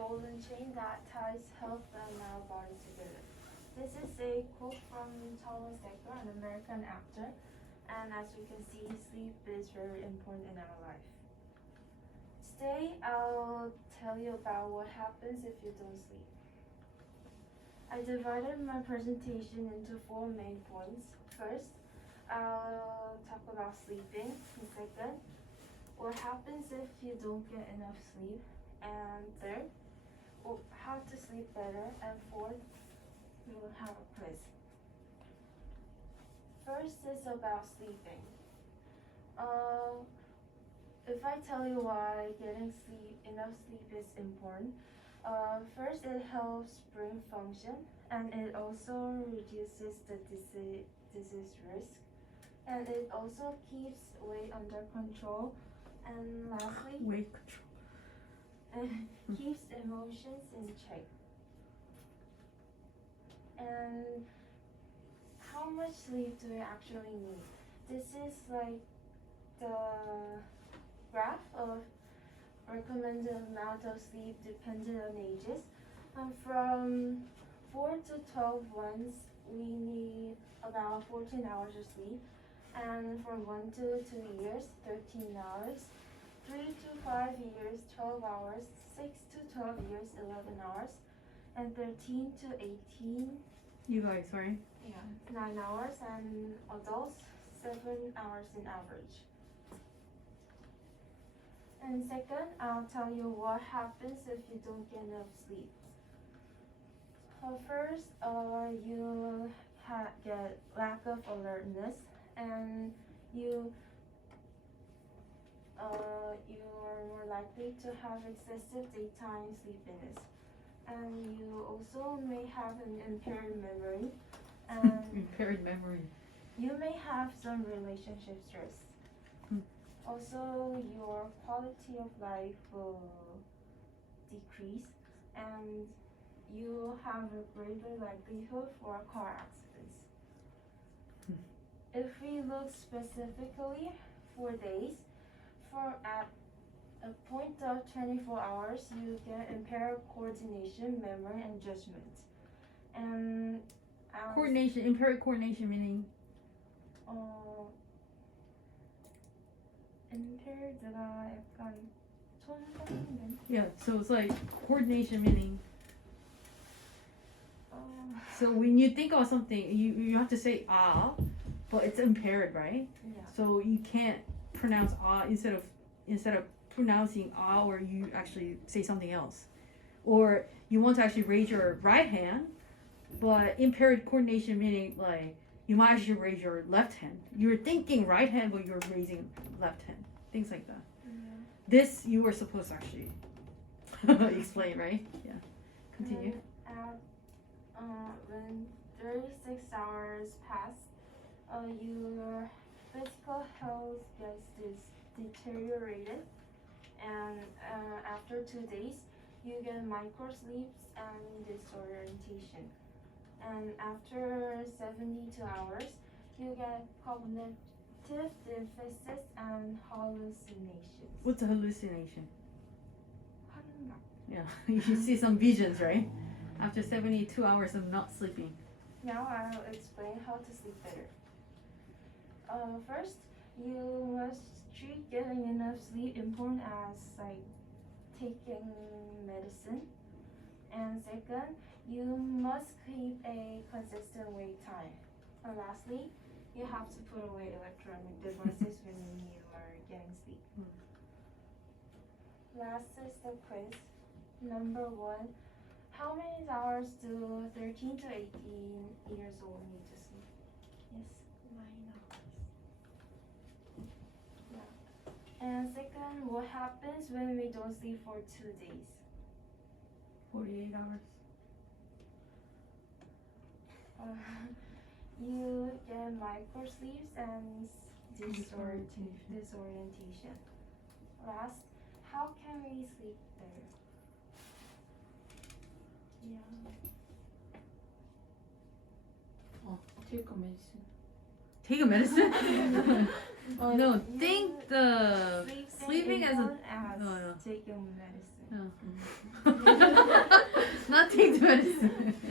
golden chain that ties health and our bodies together. This is a quote from Thomas Dekker, an American actor, and as you can see, sleep is very important in our life. Today, I'll tell you about what happens if you don't sleep. I divided my presentation into 4 main points. First, I'll talk about sleeping. And second, what happens if you don't get enough sleep. And third, how to sleep better. And fourth, we will have a quiz. First is about sleeping. If I tell you why getting enough sleep is important, first it helps brain function, and it also reduces the disease risk, and it also keeps weight under control, and lastly, weight control. Keeps emotions in check. And how much sleep do we actually need? This is like the graph of recommended amount of sleep depending on ages. From 4 to 12 ones, we need about 14 hours of sleep. And from 1 to 2 years, 13 hours. 3 to 5 years, 12 hours. 6 to 12 years, 11 hours. And 13 to 18. You guys, right? Yeah, 9 hours, and adults 7 hours in average. And second, I'll tell you what happens if you don't get enough sleep. First, you get lack of alertness, and you are more likely to have excessive daytime sleepiness. And you also may have an impaired memory. And impaired memory. You may have some relationship stress. Also, your quality of life will decrease, and you have a greater likelihood for car accidents. If we look specifically for days, at a point of 24 hours, you get impaired coordination, memory, and judgment. And impaired coordination meaning? impaired가 약간 손상된. Yeah, so it's like coordination meaning. So when you think of something, you have to say but it's impaired, right? Yeah. So you can't pronounce instead of pronouncing or you actually say something else. Or you want to actually raise your right hand, but impaired coordination meaning like you might actually raise your left hand. You're thinking right hand, but you're raising left hand. Things like that. Yeah. This you were supposed to actually explain, right? Yeah. Continue. When 36 hours pass, your physical health gets deteriorated, and after 2 days, you get micro sleeps and disorientation. And after 72 hours, you get cognitive deficits and hallucinations. What's a hallucination? 환각. Yeah, you should see some visions, right? After 72 hours of not sleeping. Now I'll explain how to sleep better. First, you must treat getting enough sleep important as like taking medicine. And second, you must keep a consistent wake time. And lastly, you have to put away electronic devices when you are getting sleep. Last is the quiz. Number 1, how many hours do 13 to 18 years old need to sleep? Yes? 9 hours. Yeah. And second, what happens when we don't sleep for 2 days? 48 hours. You get micro sleeps and disorientation. Last, how can we sleep better? Yeah. Take a medicine. Take a medicine? No, You think the sleeping as a as no. taking medicine. No. です